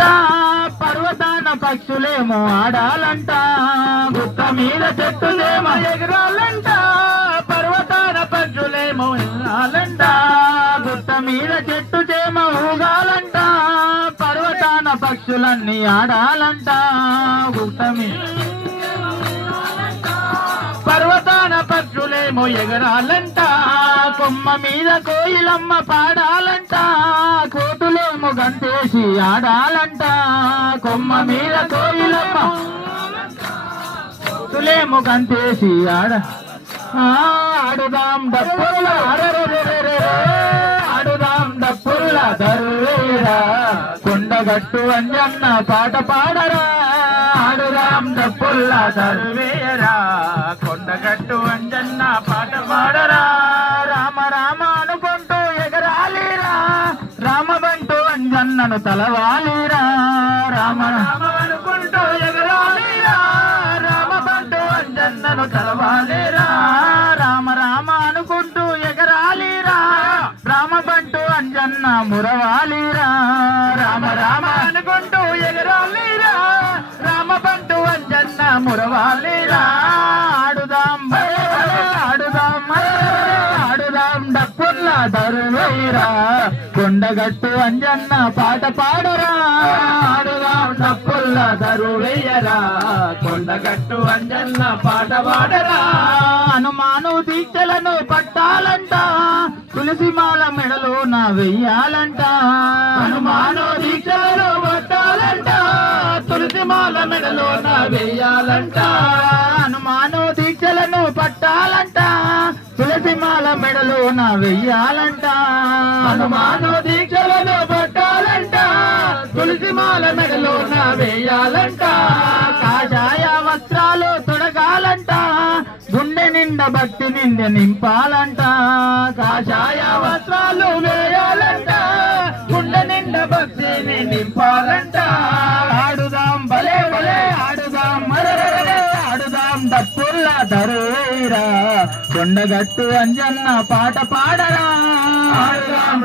ఎగరాలంట పర్వతాన పక్షులేమో ఆడాలంట గుట్ట మీద చెట్టులేమో ఎగరాలంట పర్వతాన పక్షులేమో ఎగరాలంట గుట్ట మీద చెట్టు చేమ ఊగాలంట పర్వతాన పక్షులన్నీ ఆడాలంట గుట్ట మీద పర్వతాన పక్షులేమో ఎగరాలంట కొమ్మ మీద కోయిలమ్మ పాడాలంట కోతులేమో గంతేసి ఆడాలంట కొమ్మ మీద కోయిలమ్మ కోతులేమో గంతేసి ఆడుదాం డప్పుల ఆడుదాం డప్పుల దర్వేరా కొండగట్టు అంజన్న పాట పాడరా ఆడుదాం డప్పుల దర్వేరా కొండగట్టు అంజన్న పాట పాడరా రామ రామ అనుకుంటూ ఎగరాలిరా రామబంటూ అంజన్నను తలవాలిరా రామ రామ అనుకుంటూ ఎగరాలిరా రామబంటూ అంజన్నను తలవాలిరా రామ రామ అనుకుంటూ ఎగరాలిరా రామబంటూ అంజన్న మురవాలిరా రామ రామ అనుకుంటూ ఎగరాలిరా రామబంటూ అంజన్న మురవాలిరా ఆడుదాం ఆడుదాం ఆడుదాం డప్పుల్ల దరువేరా కొండగట్టు అంజన్న పాట పాడరా ఆడుదాం డప్పుల్ల దరువేయరా కొండగట్టు అంజన్న పాట పాడరా హనుమాను దీక్షలను పట్టాలంట తులసిమాల మెడలో నా వెయ్యాలంట హనుమాను దీక్షలను పట్టాలంట తులసిమాల మెడలో నా వెయ్యాలంట హనుమాను దీక్షలను పట్టాలంట తులసిమాల మెడలో నా వెయ్యాలంట హనుమాను దీక్షలను పట్టాలంట తులసిమాల మెడలో నా వెయ్యాలంట కాషాయ వస్త్రాలు తొడగాలంట గుండె నిండా భక్తి నిండా నింపాలంట కాషాయ వస్త్రాలు వేయాలంట గుండె నిండా భక్తిని నింపాలంట ఆడుదాం భలే భలే ఆడుదాం ఆడుదాం డప్పుల్ల దరువేరా కొండగట్టు అంజన్న పాట పాడరా ఆడుదాం